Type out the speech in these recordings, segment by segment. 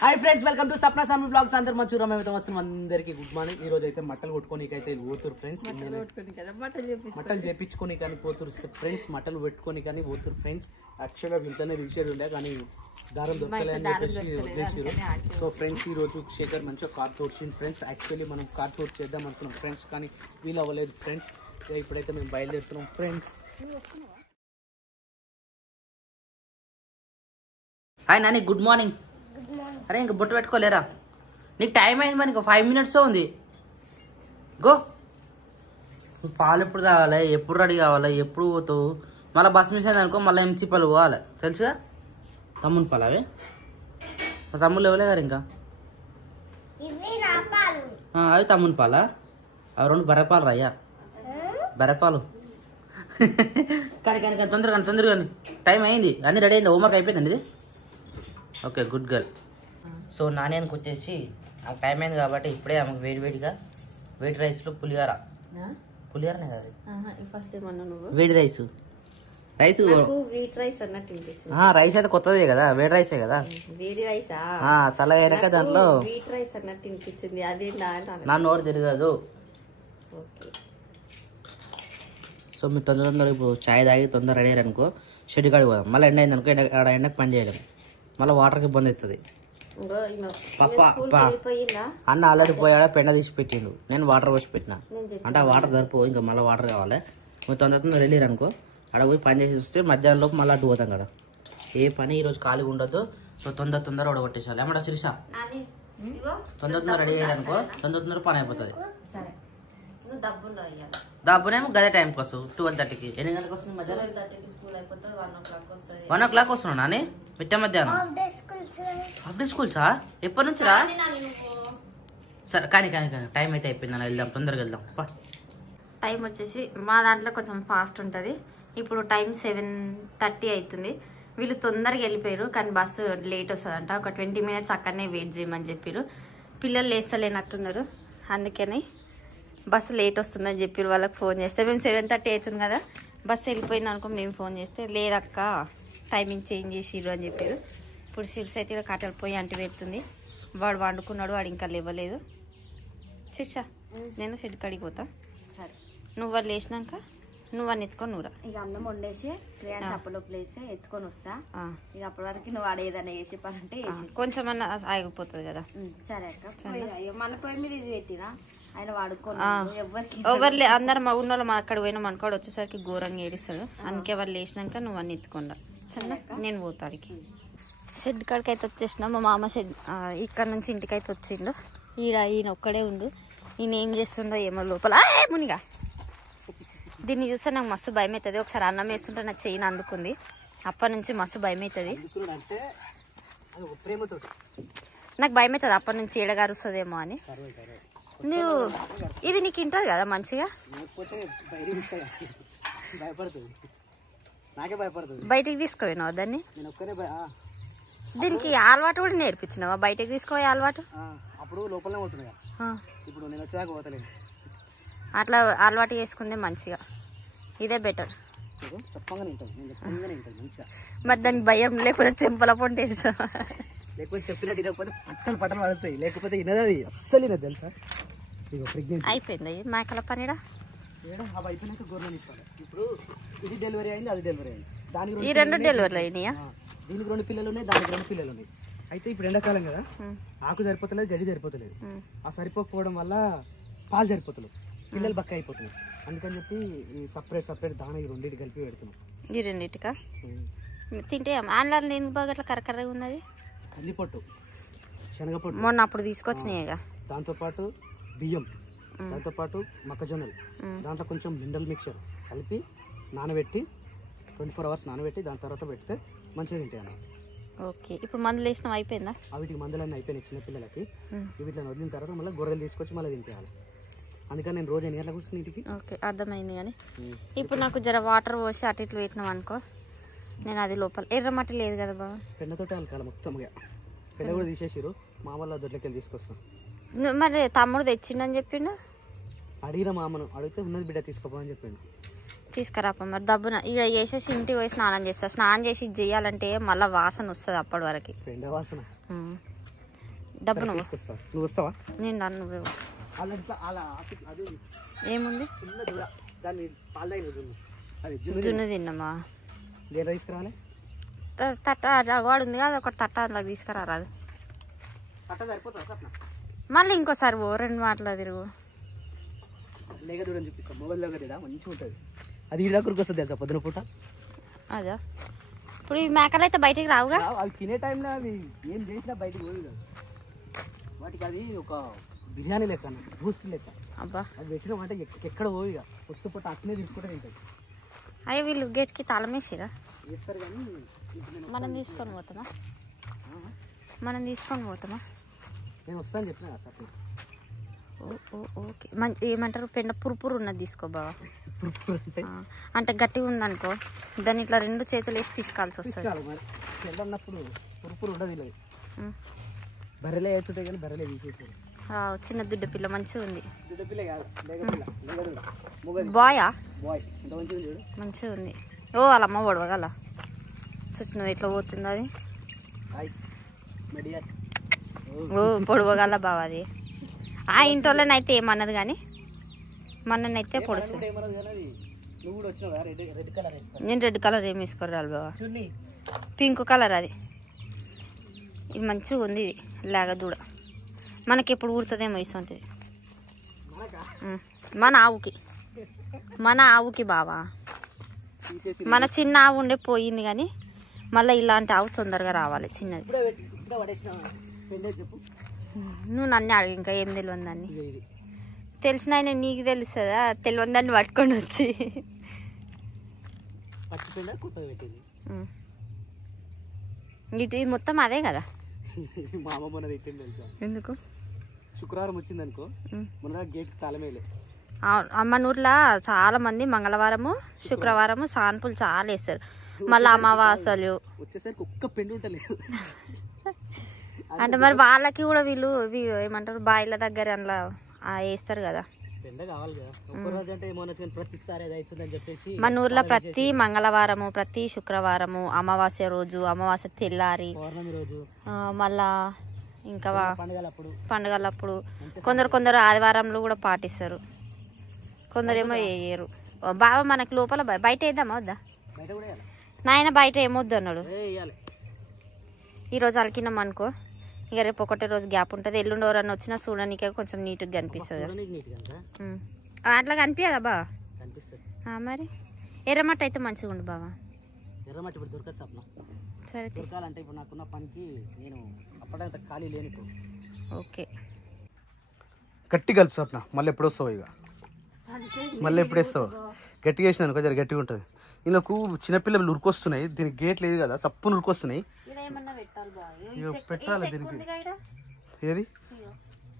Hi friends, welcome to Sapna సామి vlogs. అందరు మంచిగా అందరికి గుడ్ మార్నింగ్. ఈ రోజు అయితే మట్టలు కొట్టుకోనికైతే పోతురు ఫ్రెండ్స్. మట్టలు చేపించుకొని కానీ పోతురు ఫ్రెండ్స్. మట్టలు పెట్టుకొని కానీ పోతురు ఫ్రెండ్స్. యాక్చువల్గా వీళ్ళనే తీసేది ఉండే కానీ దారం దొరకలేదని చెప్పేసి వదిలేసారు. సో ఫ్రెండ్స్, ఈ రోజు శేఖర్ మంచిగా కార్ తోడ్చింది ఫ్రెండ్స్. యాక్చువల్లీ మనం కార్ తోడ్ చేద్దాం అనుకున్నాం ఫ్రెండ్స్, కానీ వీలు అవ్వలేదు ఫ్రెండ్స్. ఇప్పుడైతే మేము బయలుదేరుతున్నాం friends. Hi Nani, good morning. అరే ఇంక బొట్టు పెట్టుకోలేరా? నీకు టైం అయింది మరి, ఇంకో 5 minutes ఉంది. గో. పాలు ఎప్పుడు తాగాలి, ఎప్పుడు రెడీ కావాలి, ఎప్పుడు పోతావు? మళ్ళీ బస్ మిస్ అయింది అనుకో, మళ్ళీ ఎంచి పాలు పోవాలి తెలుసుగా. తమ్ముని పాలు అవి మా తమ్ముళ్ళు ఇవ్వలే గారు ఇంకా. అవి తమ్ముని పాలా? అవి 2 బర్రెపాలు రాయ్యా, బర్రెపాలు. కానీ కానీ కానీ తొందరగా టైం అయింది, అన్నీ రెడీ అయింది. హోంవర్క్ అయిపోయిందండి ఇది. Okay, good girl. సో నాణ్యానికి వచ్చేసి ఆ టైం అయింది కాబట్టి ఇప్పుడే ఆమెకు వేడివేడిగా వేడి రైస్లో పులిహోరనే కదా, వేడి రైస్ రైస్ అయితే కొత్తదే కదా, వేడి రైసే కదా. చల్లగా అయినాక దాంట్లో నా నోరు తిరగదు. సో మీరు తొందర ఇప్పుడు చాయ్ తాగి తొందర రెడీ అయ్యారు అనుకో, షెడ్ కాడికి పోదాం. మళ్ళీ ఎండ అయింది అనుకో, ఎండకు పని చేయడం, మళ్ళీ వాటర్కి ఇబ్బంది అవుతుంది. అన్న ఆల్రెడీ పోయాడా, పెండ తీసి పెట్టిండు, నేను వాటర్ పోసి పెట్టినా. అంటే ఆ వాటర్ సరిపో, ఇంకా మళ్ళీ వాటర్ కావాలి. మీరు తొందర వెళ్ళారు అనుకో, అక్కడ పోయి పని చేసి వస్తే మధ్యాహ్నం లోపు మళ్ళీ అటు పోతాం కదా. ఏ పని ఈరోజు ఖాళీగా ఉండదు. సో తొందర ఉడగొట్టేసాలి. ఏమంటా శిరీష? తొందర రెడీ అయ్యారు అనుకో, తొందర పని అయిపోతుంది. దబ్బునేమో గదే టైంకి వస్తావు, 12:30కి. ఎన్ని గంటలకు వస్తుంది? మధ్యాహ్నం 1 o'clock వస్తున్నావు నాని, మిట్ట మధ్యాహ్నం. హాఫ్ డే స్కూల్సా? ఎప్పటి నుంచి రా? సరే కానీ టైం అయితే అయిపోయింది, వెళ్దాం, తొందరగా వెళ్దాం. టైం వచ్చేసి మా దాంట్లో కొంచెం ఫాస్ట్ ఉంటుంది. ఇప్పుడు టైం 7:30 అవుతుంది. వీళ్ళు తొందరగా వెళ్ళిపోయారు, కానీ బస్సు లేట్ వస్తుందంట. ఒక 20 minutes అక్కడనే వెయిట్ చేయమని చెప్పారు. పిల్లలు లేస్తలేనట్టున్నారు, అందుకని బస్సు లేట్ వస్తుందని చెప్పారు. వాళ్ళకి ఫోన్ చేస్తే మేము 7:30 అవుతుంది కదా, బస్సు వెళ్ళిపోయింది అనుకో. మేము ఫోన్ చేస్తే లేదక్క టైమింగ్ చేంజ్ చేసిర్రు అని చెప్పారు. ఇప్పుడు శిర్స్ అయితే ఇక్కడ కట్టెలు పోయి అంటి పెడుతుంది. వాడు వండుకున్నాడు, వాడు ఇంకా లేవలేదు. శిర్ష, నేను షెడ్ కాడికి పోతా. సరే, నువ్వు వాళ్ళు లేచినాక నువ్వు అని ఎత్తుకొని నువ్వురా. ఇక అన్నం వండేసి చప్పలో ప్లేస్ ఎత్తుకొని వస్తా. ఇక అప్పటి వరకు నువ్వు ఆడ ఏదైనా వేసి పనంటే కొంచెం అన్న ఆగిపోతుంది కదా. సరే అక్క, మన పొయ్యి మీద ఇది పెట్టినా ఆయన వాడుకోను. ఎవరు అందరు మా ఊళ్ళో మా అక్కడ పోయినా మనకాడు వచ్చేసరికి ఘోరంగా ఏడిస్తాడు. అందుకే వాళ్ళు లేచినాక నువ్వు అన్ని ఎత్తుకుండా సరే, నేను పోతానికి. షెడ్ కాడికి అయితే వచ్చేసిన. మా మామ షెడ్ ఇక్కడ నుంచి ఇంటికైతే వచ్చిండు. ఈయన ఒక్కడే ఉండు. ఈయన ఏం చేస్తుండో ఏమో లోపల. మునిగా దీన్ని చూస్తే నాకు మస్తు భయం అవుతుంది. ఒకసారి అన్నం వేస్తుంటే నా చెయ్యి అందుకుంది, అప్పటి నుంచి మస్తు భయం అవుతుంది. నాకు భయం అవుతుంది అప్పటి నుంచి, ఏడగారుస్తుందేమో అని. నువ్వు ఇది నీకు ఇంటది కదా మంచిగా, బయటికి తీసుకుపోయినావా దాన్ని? దీనికి అలవాటు కూడా నేర్పించినావా? బయటకు తీసుకోవాలి అలవాటు. అట్లా అలవాటు చేసుకుందే మంచిగా, ఇదే బెటర్. మరి దానికి భయం లేకపోతే చెంపల పొంటే లేకపోతే చెప్పినట్టు పట్టలు పడుతాయి, లేకపోతే ఇనది అస్సలు తెలుసా. అయిపోయింది మేకల పనిడా. అయిపోయినాక గొర్రెలు ఇస్తాను. ఇప్పుడు ఇది డెలివరీ అయింది, అది డెలివరీ అయింది. దానికి ఈ 2 డెలివరీలు అయినాయా? దీనికి 2 పిల్లలు ఉన్నాయి, దానికి 2 పిల్లలు ఉన్నాయి. అయితే ఇప్పుడు ఎండాకాలం కదా, ఆకు సరిపోతలేదు, గడ్డి సరిపోతలేదు. ఆ సరిపోకపోవడం వల్ల పాలు సరిపోతలేదు, పిల్లలు బక్క అయిపోతున్నాయి. అందుకని చెప్పి ఈ సపరేట్ దాన ఈ 2 కలిపి పెడుతున్నాం. ఈ 2కా తింటే ఆన్లైన్ ఎందుకు బాగా అట్లా కరకరగా ఉన్నది? కందిపొట్టు, శనగపొట్టు మొన్న అప్పుడు తీసుకొచ్చినాయిగా. దాంతోపాటు బియ్యం, దాంతోపాటు మొక్కజొన్నలు, దాంట్లో కొంచెం మినరల్ మిక్చర్ కలిపి నానబెట్టి 24 hours నానబెట్టి దాని తర్వాత పెడితే మంచిగా తింటాయి అన్నమాట. ఓకే, ఇప్పుడు మందులు వేసినాం అయిపోయిందా? వీటికి మందులన్నీ అయిపోయినాయి చిన్నపిల్లలకి. వీటిని వదిలిన తర్వాత మళ్ళీ గొర్రెలు తీసుకొచ్చి మళ్ళీ తింపేయాలి. అందుకని నేను రోజు 8 గంటలకు వస్తుంది ఇంటికి. ఓకే, అర్థమైంది. కానీ ఇప్పుడు నాకు జర వాటర్ పోసి అటు ఇట్లు పెట్టినాం అనుకో, నేను అది లోపల ఎర్రమట్టి లేదు కదా బాబా, పెన్నతోటి అలకాలి మొత్తంగా. పెన్న కూడా తీసేసారు, మామూలు దొడ్లకి తీసుకొస్తాం. మరి తమ్ముడు తెచ్చిండని చెప్పిండు. అడిగిన మామను అడిగితే ఉన్నది బిడ్డ తీసుకోపోని చెప్పిండు. తీసుకురాప మరి దబ్బున ఇక వేసేసి ఇంటికి పోయి స్నానం చేస్తా. స్నానం చేసి చేయాలంటే మళ్ళీ వాసన వస్తుంది అప్పటి వరకు. డబ్బు నువ్వు నువ్వు వస్తావా? నేను నన్ను నువ్వే ఏముంది జున్ను తిన్నామా తీసుకురావాలి తట్ట వాడు ఉంది కదా ఒక తట్ట అట్లా తీసుకురారాదు అట్ట సరిపోతుందా? మళ్ళీ ఇంకోసారి ఓ 2 మాటలు తిరుగు లేక దూరం చూపిస్తాం మొబైల్ దగ్గర మంచిగా ఉంటుంది. అది ఈ దగ్గరకు వస్తుంది తెలుసా పొద్దున పూట. అదా ఇప్పుడు ఈ మేకలు అయితే బయటికి రావుగా, అవి తినే టైంలో అవి ఏం చేసినా బయటకు పోయి కదా, వాటికి అది ఒక బిర్యానీ లెక్క బూస్ట్ లెక్క. అబ్బా అది పెట్టిన అంటే ఎక్కడ పోయి ఇక పొట్టు పొట్టు అట్లనే తీసుకుంటే తింటుంది. అయ్యో వీళ్ళు గేట్కి తాళం వేసిరా, వేస్తారు కానీ మనం తీసుకొని పోతామా? మనం తీసుకొని పోతామా? నేను వస్తాను చెప్పిన కదా సార్. ఓకే మంచి ఏమంటారు పెండ పురుపురు ఉన్నది తీసుకో బావా. అంటే అంటే గట్టిగా ఉందనుకో దాన్ని ఇట్లా 2 చేతులు వేసి పిసుకాల్సి వస్తుంది. మరి వెళ్ళన్నప్పుడు పురుపురు ఉండదు లేదు. బర్రెలే వేస్తుంటాయి కానీ బర్రెలే తీసేస్తారు. చిన్న దుడ్డ పిల్ల మంచిగా ఉంది. దుడ్డపిల్ల కాదు లేగదుడ బాయా బాయ్ ఎంత మంచిగా చూడు. మంచిగా ఉంది. ఓ వాళ్ళమ్మ పొడవగల చూసిన ఎట్లా పోతుంది అది. ఓ పొడవగల బావ అది. ఆ ఇంట్లోనైతే ఏమన్నది కానీ మననైతే పొడుస్తుంది. నేను రెడ్ కలర్ ఏమి వేసుకోరాలి బావ, పింక్ కలర్ అది. ఇది మంచిగా ఉంది. ఇది లేగ దూడ మనకి ఎప్పుడు ఊరుతుందేమో ఇస్తుంటుంది. మన ఆవుకి బావా. మన చిన్న ఆవు ఉండే పోయింది కానీ మళ్ళీ ఇలాంటి ఆవు తొందరగా రావాలి చిన్నది. నువ్వు నన్ను అడిగి ఇంకా ఏం తెలియదాన్ని తెలిసిన ఆయన నీకు తెలుస్తుందా? తెలియదాన్ని పట్టుకొని వచ్చి ఇటు మొత్తం అదే కదా. మా అమ్మ మొన్న తిట్టింది తెలుసా? ఎందుకు? శుక్రవారం వచ్చింది అనుకో మొన్న గేట్ తాళమేలే. అమ్మనూరులో చాలా మంది మంగళవారము శుక్రవారము సాన్పులు చాలా వేస్తారు. మళ్ళీ అమావాస్యలు వచ్చేసరికి ఒక్క పెండు ఉంటలేదు. అంటే మరి వాళ్ళకి కూడా వీళ్ళు ఏమంటారు బాయిల దగ్గర అట్లా వేస్తారు కదా. మన ఊర్లో ప్రతి మంగళవారము ప్రతి శుక్రవారము అమావాస్య రోజు అమావాస్య తెల్లారి మళ్ళా ఇంకా పండుగలప్పుడు కొందరు ఆదివారంలో కూడా పాటిస్తారు. కొందరేమో వేయరు. బాబా మనకి లోపల బయట వేద్దామా వద్దా? నాయన బయట ఏమొద్దు అన్నాడు. ఈరోజు అలికినాం అనుకో ఇక రేపు ఒకటే రోజు గ్యాప్ ఉంటుంది. ఎల్లుండి ఎవరన్నా వచ్చినా చూడడానికి కొంచెం నీట్గా కనిపిస్తుంది. అట్లా కనిపించదా బా? మరి ఎర్రమట్టి అయితే మంచిగా ఉండు బావా. ఎర్రమట్టి ఇప్పుడు దొరకదు సప్న. సరే దొరకాలంటే ఇప్పుడు నాకున్న పనికి నేను అప్పటికంత ఖాళీ లేని. ఓకే గట్టి కలుపు సప్న. మళ్ళీ ఎప్పుడు వస్తావు ఇక? మళ్ళీ ఎప్పుడు వేస్తావు? గట్టిగా వేసినాను కొంచెం గట్టిగా ఉంటుంది. వీళ్ళకు చిన్నపిల్లలు ఉరికొస్తున్నాయి. దీనికి గేట్ లేదు కదా సప్పును ఉరికొస్తున్నాయి. పెట్టాలి దీనికి. ఏది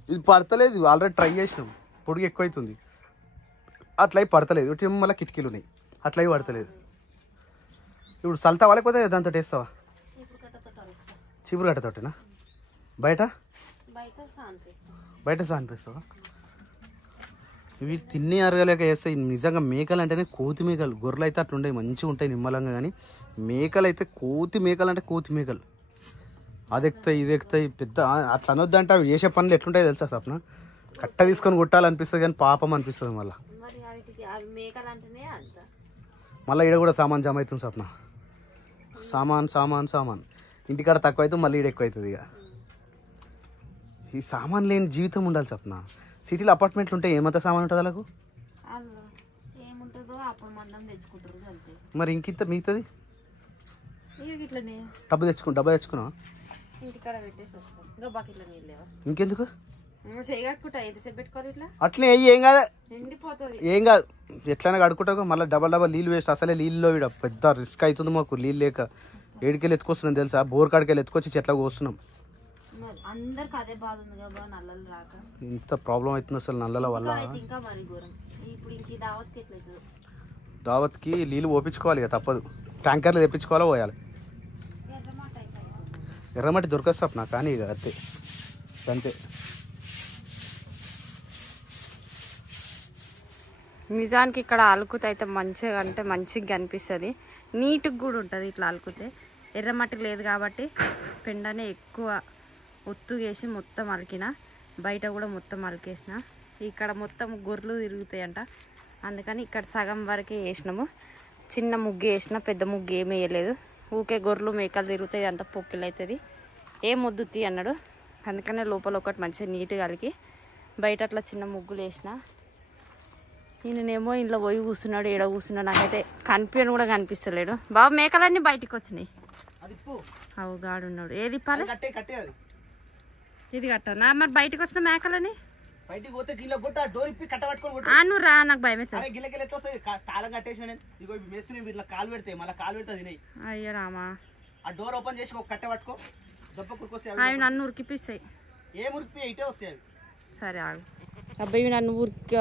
ఇది పడతలేదు. ఆల్రెడీ ట్రై చేసినాం. పొడుగు ఎక్కువ అవుతుంది. అట్లా పడతలేదు. మళ్ళీ కిటికీలు ఉన్నాయి అట్లా పడతలేదు. ఇప్పుడు సల్తావా లేకపోతే దాంతో వేస్తావా? చీపురు కట్టతోటేనా? బయట సానిపిస్తావా? ఇవి తిన్ని అరగలేక వేస్తాయి. నిజంగా మేకలు అంటేనే కోతి మేకలు. గొర్రెలు అయితే అట్లా ఉంటాయి మంచిగా ఉంటాయి నిమ్మలంగా. కానీ మేకలు అయితే కోతి మేకలు అంటే కోతి మేకలు. అది ఎక్కుతాయి ఇది ఎక్కుతాయి పెద్ద. అట్లా అనొద్దంటే అవి చేసే పనులు ఎట్లుంటాయి తెలుసా సప్న? కట్ట తీసుకొని కొట్టాలనిపిస్తుంది కానీ పాపం అనిపిస్తుంది. మళ్ళీ ఈడ కూడా సామాన్ జమ అవుతుంది సప్న. సామాన్ ఇంటికాడ తక్కువ అవుతుంది మళ్ళీ ఈడ ఎక్కువ అవుతుంది. ఇక ఈ సామాన్ లేని జీవితం ఉండాలి సప్న. సిటీలో అపార్ట్మెంట్లు ఉంటే ఏమంత సామాన్ ఉంటుంది వాళ్ళకు? మరి ఇంకింత మిగతాది డబ్బా తెచ్చుకున్నావా? ఇంకెందుకు అట్లే ఏం కాదు ఎట్లయినా కడుకుంటావు. మళ్ళీ డబల్ నీళ్ళు వేస్ట్. అసలే నీళ్ళలో ఇక్కడ పెద్ద రిస్క్ అవుతుంది మాకు. నీళ్ళు లేక ఏడికెళ్ళి ఎత్తుకొస్తున్నాం తెలుసా? బోర్ కాడికెళ్ళి ఎత్తుకొచ్చి చెట్ల కోస్తున్నాం. ఇంత ప్రాబ్లం అవుతుంది అసలు నల్లల వల్ల. దావత్కి నీళ్ళు పోపించుకోవాలి ఇక తప్పదు. ట్యాంకర్లు తెప్పించుకోవాలో పోయాలి. ఎర్రమట్టి దొరకదు సప్న కానీ ఇక అంతే. నిజానికి ఇక్కడ అలుకుతే అయితే మంచిగా అంటే మంచిగా కనిపిస్తుంది. నీట్గా కూడా ఉంటుంది ఇట్లా అలుకుతే. ఎర్రమట్టి లేదు కాబట్టి పెండనే ఎక్కువ ఒత్తుగేసి మొత్తం అలికిన, బయట కూడా మొత్తం అలికేసిన. ఇక్కడ మొత్తం గొర్రెలు తిరుగుతాయంట, అందుకని ఇక్కడ సగం వరకే వేసినాము. చిన్న ముగ్గు వేసిన, పెద్ద ముగ్గు ఏమి వేయలేదు. ఊకే గొర్రెలు మేకలు తిరుగుతాయి, అంత పొక్కిలు అవుతుంది, ఏం వద్దు అన్నాడు. అందుకనే లోపల ఒకటి మంచిగా నీట్గా అలికి బయట అట్లా చిన్న ముగ్గులు వేసిన. ఈయననేమో ఇంట్లో పోయి కూర్చున్నాడు, ఏడ కూర్చున్నాడు నాకైతే కనిపించని కూడా కనిపిస్తలేడు. బాబు మేకలన్నీ బయటికి వచ్చినాయి. అవు గాడున్నాడు. ఏది ఇప్పాలి? ఇది కట్టనా మరి? బయటకు వచ్చిన మేకలని నువ్వు రా, నాకు భయం అయ్యో రామా. అవి నన్ను ఉరికిపిస్తాయి. సరే ఆగు. అబ్బాయి నన్ను ఊరికి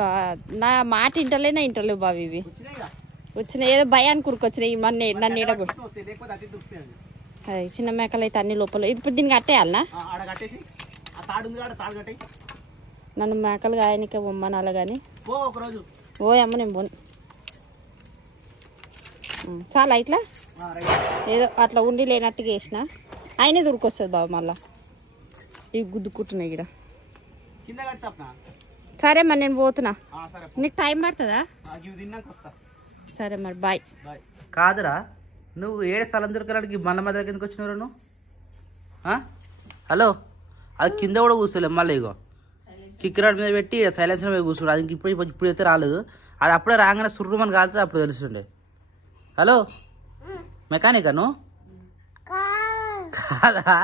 నా మాట ఇంటలేనా ఇంటలేవు బాబు. ఇవి వచ్చినాయి ఏదో భయానికి ఉరికొచ్చినాయి, నన్ను ఎడగొ. అది చిన్న మేకలు అయితే అన్ని లోపల. ఇప్పుడు దీనికి కట్టేయాలనా? నన్ను మేకలు ఆయనకే బొమ్మనాల కానీ ఓ అమ్మ నేను పోను. చాలా ఇట్లా ఏదో అట్లా ఉండి లేనట్టుగా వేసిన ఆయనే దొరికొస్తుంది బాబు. మళ్ళా ఇవి గుద్దుకుంటున్నాయి ఇక్కడ. సరే మరి నేను పోతున్నా, నీకు టైం పడుతుందా? సరే మరి బాయ్. కాదురా, నువ్వు ఏడే స్థలం దొరకడానికి మళ్ళీ మా దగ్గర ఎందుకు వచ్చినారు నువ్వు? హలో, అది కింద కూడా కూర్చోలే. మళ్ళీ ఇగో కిక్రాడ్ మీద పెట్టి సైలెన్సర్ మీద కూర్చున్నాడు. అది ఇప్పుడు అయితే రాలేదు, అది అప్పుడే రాగానే సుర్రుమని కాలుతుంది, అప్పుడు తెలుస్తుండే. హలో మెకానికా నువ్వు? కాదా?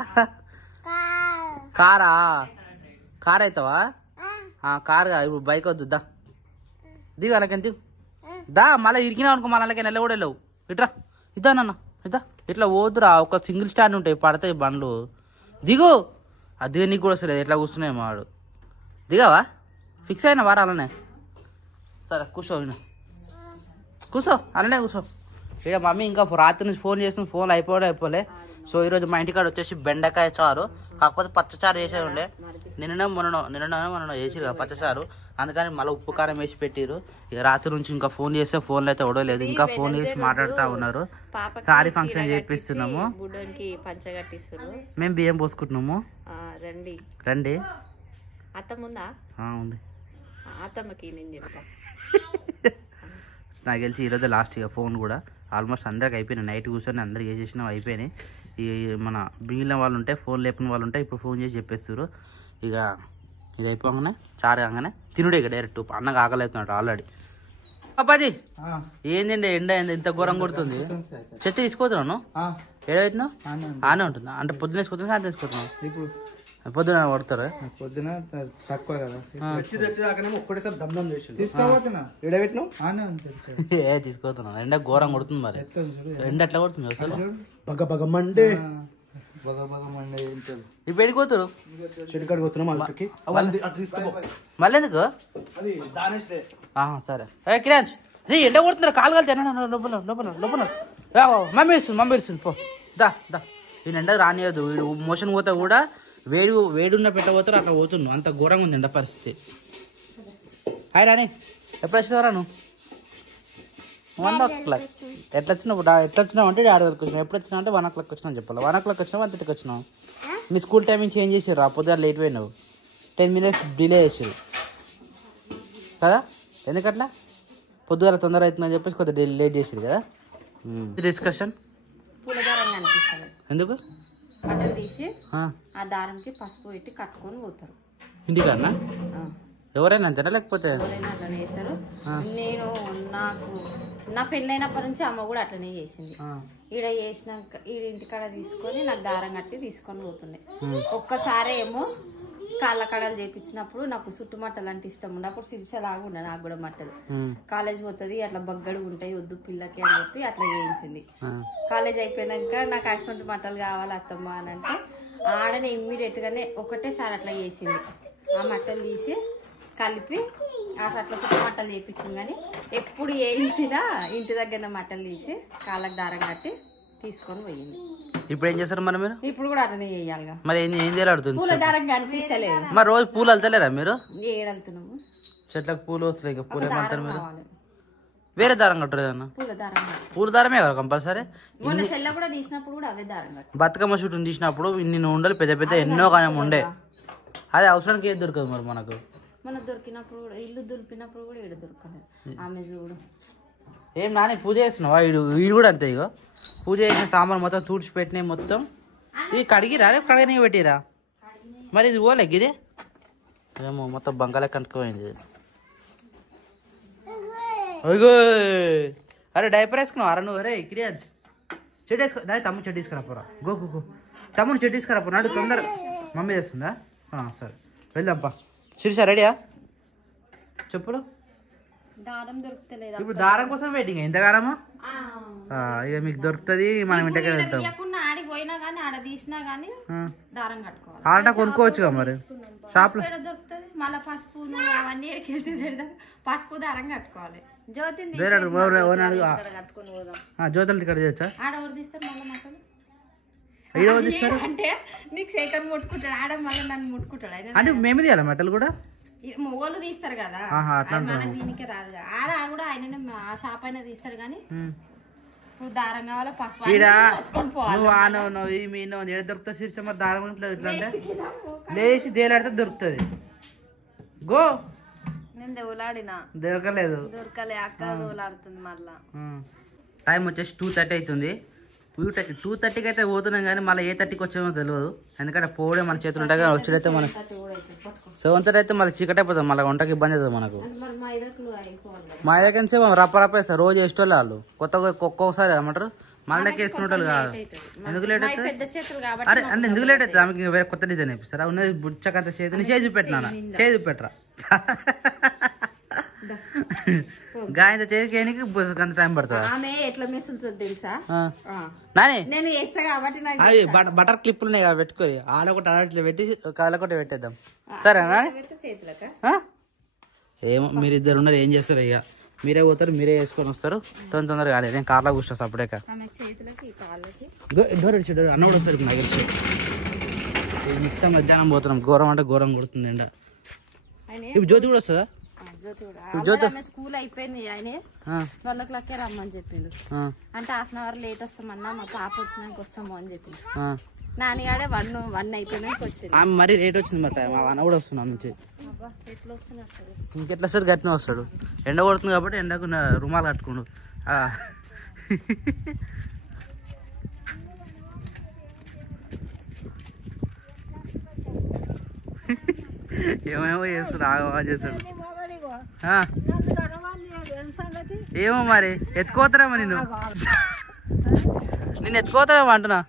కారా? కార్ అవుతావా? కారుగా ఇప్పుడు బైక్ వద్దు. దా దిగు అలాగని దిగు. దా మళ్ళీ ఇరికినావు అనుకో, మళ్ళీ అలాగే నెల కూడా వెళ్ళవు. ఇట్రా ఇద్దా నాన్న, ఇద్దా. ఇట్లా పోతురా, ఒక సింగిల్ స్టాండ్ ఉంటాయి, పడతాయి బండ్లు. దిగు. అది నీకు కూడా వస్తలేదు, ఎట్లా కూర్చున్నాయి మావాడు. దిగావా? ఫిక్స్ అయినా వారా అలానే? సరే కూర్చో, కూర్చో అలానే కూర్చో. ఇక మమ్మీ ఇంకా రాత్రి నుంచి ఫోన్ చేస్తుంది, ఫోన్లు అయిపోలే. సో ఈరోజు మా ఇంటికాడ వచ్చేసి బెండకాయ చారు, కాకపోతే పచ్చచారు వేసే ఉండే. నిన్ననే మొన్న వేసిరు కదా పచ్చచారు, అందుకని మళ్ళీ ఉప్పు కారం వేసి పెట్టిరు. ఇక రాత్రి నుంచి ఇంకా ఫోన్ చేస్తే ఫోన్లు అయితే ఒడలేదు, ఇంకా ఫోన్ చేసి మాట్లాడుతూ ఉన్నారు. సారీ ఫంక్షన్ చేపిస్తున్నాము, మేము బియ్యం పోసుకుంటున్నాము. రండి. ఉంది నాకు తెలిసి ఈరోజు లాస్ట్. ఇక ఫోన్ కూడా ఆల్మోస్ట్ అందరికి అయిపోయినాయి, నైట్ కూర్చొని అందరికి వేసేసినాం, అయిపోయినాయి. ఈ మన మిగిలిన వాళ్ళు ఉంటే, ఫోన్ లేపిన వాళ్ళు ఉంటే ఇప్పుడు ఫోన్ చేసి చెప్పేస్తారు. ఇక ఇది అయిపోగానే చారు కాగానే తినుడే, ఇక డైరెక్ట్ అన్నగా ఆకలిస్తున్నాడు ఆల్రెడీ. అప్పాజీ ఏందండి ఎండ ఇంత ఘోరం కొడుతుంది? చెత్త తీసుకోతున్నాను, ఏడవెట్టినావు? ఆనే ఉంటుందా? అంటే పొద్దున వేసుకుంటున్నా, సాయంత్రం తీసుకుంటున్నావు? ఇప్పుడు పొద్దున కొడతారా? పొద్దున తక్కువ కదా, తీసుకోతున్నాను. ఎండ ఘోరం కొడుతుంది మరి. ఎండ ఎట్లా కొడుతుంది అసలు? ఇప్పుడు ఎడిపోతారు మళ్ళీ ఎందుకు? సరే కిరాజ్ రే, ఎండ కొడుతున్నారు, కాలు కాలు లోపల మమ్మీ ఇస్తుంది పో. దా వీడు ఎండ రానియదు, వీడు మోషన్ పోతా కూడా వేడున్న పెట్టబోతారు, అట్లా పోతున్నావు. అంత ఘోరంగా ఉంది ఎండ పరిస్థితి. హాయ్ రాని, ఎప్పుడు వచ్చినావు రా నువ్వు? 1 o'clock. ఎట్లా వచ్చినావు అంటే డాడీ వరకు వచ్చినావు. ఎప్పుడు వచ్చినావు అంటే 1 o'clock వచ్చినావు చెప్పాలి. 1 o'clock వచ్చినావు, 1:30కి వచ్చినావు. మీ స్కూల్ టైమింగ్ చేంజ్ చేసారు, రా పొద్దుగా లేట్ పోయినావు, 10 minutes డిలే చేసారు కదా. ఎందుకట్లా? పొద్దుగాల తొందర అవుతుందని చెప్పేసి కొద్దిగా లేట్ చేసారు కదా. డిస్కషన్ ఎందుకు? బట్టలు తీసి ఆ దారంకి పసుపు పెట్టి కట్టుకొని పోతారు ఇంటికన్నా. ఎవరైనా అంతేనా లేకపోతే? ఎవరైనా అట్లనే చేస్తారు. నేను నా పెళ్ళైనప్పటి నుంచి అమ్మ కూడా అట్లనే చేసింది. ఈడ చేసినాక ఈడ ఇంటికాడ తీసుకొని నాకు దారం కట్టి తీసుకొని పోతుండే. ఒక్కసారి ఏమో కాళ్ళ కడలు చేపించినప్పుడు నాకు చుట్టుమట్టలు అంటే ఇష్టం ఉండే. అప్పుడు శిల్షలాగా ఉండే నాకు కూడా మట్టలు. కాలేజ్ పోతుంది అట్లా బగ్గడు ఉంటాయి, వద్దు పిల్లకి అని చెప్పి అట్లా చేయించింది. కాలేజ్ అయిపోయినాక నాకు యాక్సిడెంట్ మట్టలు కావాలి అత్తమ్మ అని అంటే ఆడనే ఇమ్మీడియట్ గానే ఒకటేసారి అట్లా చేసింది. ఆ మట్టలు తీసి కలిపి అట్లా చుట్టుమట్టలు చేయించింది. కానీ ఎప్పుడు వేయించినా ఇంటి దగ్గర మట్టలు తీసి కాళ్ళకి దారం కట్టి తీసుకొని పోయింది. ఇప్పుడు ఏం చేస్తారు మరి మీరు? ఇప్పుడు కూడా అట్లనే చేయాలిగా. మరి ఏం చేయాలి? పూల దారం కనిపిస్తలేదు. మరి రోజు పూలు వెళ్తలేరా మీరు? ఏడెళ్తున్నాము, చెట్లకు పూలు వస్తున్నాయి, పూలు ఏమంటారు మీరు? వేరే దారం కట్టరు అన్న పూల దారమే కదా కంపల్సరీ కూడా తీసినప్పుడు కూడా అవే దారం కట్టు బతుకమ్మ షూట్ తీసినప్పుడు ఇన్ని ఉండలు పెద్ద పెద్ద ఎన్నో కానీ ఉండే అదే అవసరానికి ఏది దొరకదు మరి మనకు మనకు దొరికినప్పుడు కూడా ఇల్లు దులిపినప్పుడు కూడా ఈడ దొరకలేదు ఆమె చూడు ఏం నాని పూజ చేస్తున్నావా వీడు కూడా అంతే ఇగో పూజ చేసిన సామాన్ మొత్తం తూడ్చి పెట్టినాయి మొత్తం ఇది కడిగిరా అదే కడగనే పెట్టిరా మరి ఇది పోలే ఇదే ఏమో మొత్తం బంగాళ కనుక్కోపోయింది అయ్యో అరే డైపర్ వేసుకున్నావు అరే నువ్వు అరే క్రియాజ్ చెడ్డు వేసుకో డాడీ తమ్ముడు చెడ్డు తీసుకురాపోరా గో గో గో తమ్ముడు చెడ్డు తీసుకురాపో నాడు తొందర మమ్మీ చేస్తుందా సరే వెళ్దాంపా శిరీష రెడీయా చెప్పులు దారం దొరుకుతలేదు ఇప్పుడు దారం కోసం వెయిటింగ్ ఎంతగానమా ఇక మీకు దొరుకుతుంది మనం ఇంటికి వెళ్తాం ఆడికి పోయినా కానీ ఆడ తీసినా కానీ దారం కట్టుకోవాలి ఆట కొనుక్కోవచ్చుగా మరి షాప్ లో దొరుకుతుంది మళ్ళీ పసుపు అవన్నీ ఎడికెళ్తే పసుపు దారం కట్టుకోవాలి జ్యోతిని కట్టుకొని పోదాం జ్యోతులు ఇక్కడ చేయొచ్చా ఆడ ఎవరు తీస్తారు మళ్ళీ మటలు తీస్తారు అంటే నీకు సేకర్ ముట్టుకుంటాడు ఆడ మళ్ళీ నన్ను ముట్టుకుంటాడు అంటే మేమే తీయాలి మెటల్ కూడా మొగోళ్ళు తీస్తారు కదా మన దీనికి రాదు ఆడ కూడా ఆయన ఆ షాప్ అయినా తీస్తాడు కానీ ఇప్పుడు దారం కావాలా పసుపు ఏడు దొరుకుతుంది శీర్ష మరి దారం ఇట్లా అంటే లేచి దేలాడితే దొరుకుతుంది గో నేను దేవులాడినా దొరకలేదు దొరకలే అక్క దేవులాడుతుంది మళ్ళా టైం వచ్చేసి 2:30 అవుతుంది 2:30కి అయితే పోతున్నాం కానీ మళ్ళీ ఏ 30కి వచ్చామో తెలియదు ఎందుకంటే పోవడే మన చేతులు ఉంటాయి కానీ వచ్చేటైతే మన 7:30 అయితే మళ్ళీ చీకటి అయిపోతుంది మళ్ళీ వంటకి ఇబ్బంది అవుతుంది మనకు మా దగ్గర రప్ప వేస్తారు రోజు వేసేటోళ్ళు వాళ్ళు కొత్తగా ఒక్కొక్కసారి ఏమంటారు మళ్ళీ వేసుకునేటోళ్ళు కాదు ఎందుకు లేట్ అవుతుంది అరే అంటే ఎందుకు లేట్ అవుతుంది ఆమెకి వేరే కొత్త డిజైన్ వేపిస్తారా ఉన్నది బుచ్చకంత చేతిని చేసి పెట్టినా చేసి పెట్టరా గాయంత చేతికి అంత టైం పడుతుంది ఆమె ఎట్లా మెసులుతుంది తెలుసా నాని నేను వేస్తా కాబట్టి అవి బటర్ క్లిప్లు ఉన్నాయి కదా పెట్టుకొని ఆడొకటి ఆడట్లు పెట్టి కదలకొట్టి పెట్టేద్దాం సరేనా ఏమో మీరు ఇద్దరు ఉన్నారు ఏం చేస్తారు ఇక మీరే పోతారు మీరే వేసుకొని వస్తారు తొందరగా కాలేదు నేను కార్లో కూర్చోస్తాను అప్పుడేక డోర్ ఇచ్చి డోర్ అన్న కూడా వస్తారు నాకు తెలిసి మొత్తం మధ్యాహ్నం పోతున్నాం ఘోరం అంటే ఘోరం కొడుతుంది ఎండ ఇప్పుడు జ్యోతి కూడా వస్తుందా స్కూల్ అయిపోయింది ఆయన 12 o'clock రమ్మని చెప్పిండు అంటే 1/2 hour లేట్ వస్తామన్నా మా పాప వచ్చినాక వస్తాము అని చెప్పిండు నాన్నగాడే 1 అయిపోయినాక వచ్చింది మరీ లేట్ వచ్చింది మరి అన్న కూడా వస్తున్నా నుంచి ఎట్లా వస్తున్నట్టు ఇంకెట్లా వస్తారు గట్టిన వస్తాడు ఎండ కొడుతుంది కాబట్టి ఎండకు రుమాలు కట్టుకోండు ఏమేమో చేస్తాడు ఆగమా చేస్తాడు ఏమో మరి ఎత్తుకోతారేమో నిన్ను ఎత్తుకోతారేమో అంటున్నా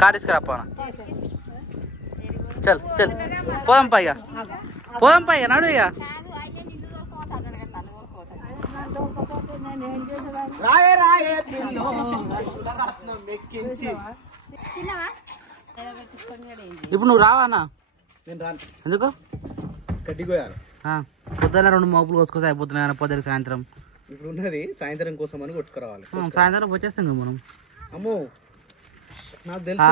కార్ తీసుకురాపోనా చల్ చల్ పోదాం పైగా నడు ఇక ఇప్పుడు నువ్వు రావానా ఎందుకు పొద్దున్న 2 మోపులు కోసుకొస్తే అయిపోతున్నాయి పొద్దున సాయంత్రం ఇప్పుడు ఉన్నది సాయంత్రం కోసం అని కొట్టుకురావాలి సాయంత్రం వచ్చేస్తాం కదా మనం అమ్మో నాకు తెలుసు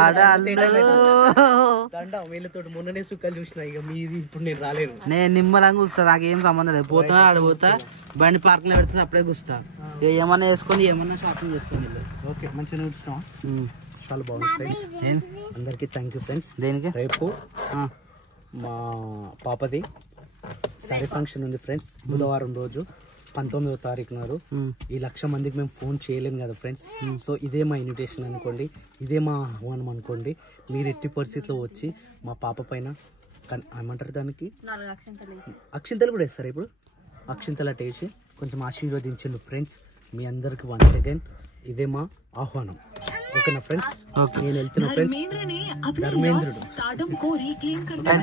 వీళ్ళతో మొన్ననే సుక్కలు చూసిన ఇక మీది ఇప్పుడు నేను రాలేను నేను నిమ్మలంగా కూర్చుంటా నాకేం సంబంధం లేదు పోతున్నా ఆడిపోతా బండి పార్క్ లో పెడుతున్నా అప్పుడే కూర్చుంటా ఏమన్నా వేసుకొని ఏమన్నా షాపింగ్ చేసుకొని ఓకే మంచిగా కూర్చున్నాం చాలా బాగుంది ఫ్రెండ్స్ అందరికి థ్యాంక్ యూ ఫ్రెండ్స్ దేనికి రేపు మా పాపది సారీ ఫంక్షన్ ఉంది ఫ్రెండ్స్ బుధవారం రోజు 19వ తారీఖు నాడు ఈ 1,00,000 మందికి మేము ఫోన్ చేయలేము కదా ఫ్రెండ్స్ సో ఇదే మా ఇన్విటేషన్ అనుకోండి ఇదే మా ఆహ్వానం అనుకోండి మీరు ఎట్టి పరిస్థితిలో వచ్చి మా పాప పైన ఏమంటారు దానికి అక్షింతలు కూడా వేస్తారు ఇప్పుడు అక్షింతలు అటేసి కొంచెం ఆశీర్వదించండి ఫ్రెండ్స్ మీ అందరికి వన్స్ అగైన్ ఇదే మా ఆహ్వానం ఓకేనా ఫ్రెండ్స్ నేను వెళ్తున్నా ఫ్రెండ్స్ ధర్మేంద్రుడు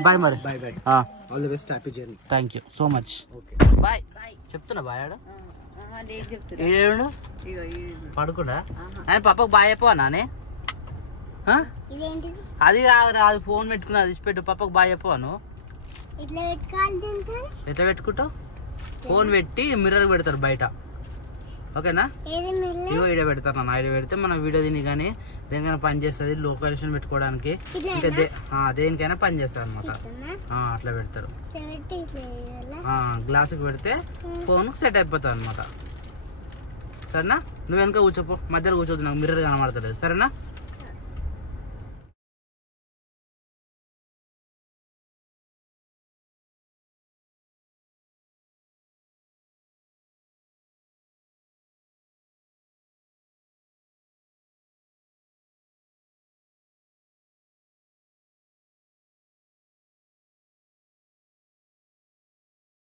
బాయ్ మరి bye bye all the best happy journey thank you so much okay bye చెప్తున్నా బాయ్ ఆడ ఏడు పడుకుండా అని పప్పకు బాయ్ అయిపోవా నానే అది కాదురా అది ఫోన్ పెట్టుకున్నా అది పెట్టు పప్పకు బాయ్ అయిపోవాను ఎట్లా పెట్టుకుంటావు ఫోన్ పెట్టి మిర్రర్ పెడతారు బయట ఓకేనా? ఇగో ఈడ పెడతారు అన్న, ఈడ పెడితే మనం వీడియో తిని కానీ దేనికైనా పని చేస్తుంది, లొకేషన్ పెట్టుకోవడానికి ఇంకా దేనికైనా పని చేస్తుంది అనమాట. అట్లా పెడతారు. గ్లాసుకి పెడితే ఫోన్ సెట్ అయిపోతుంది అనమాట. సరేనా? నువ్వు వెనక కూర్చోపో, మధ్యలో కూర్చోద్దు, నాకు మిర్రర్ కనబడతలేదు. సరేనా?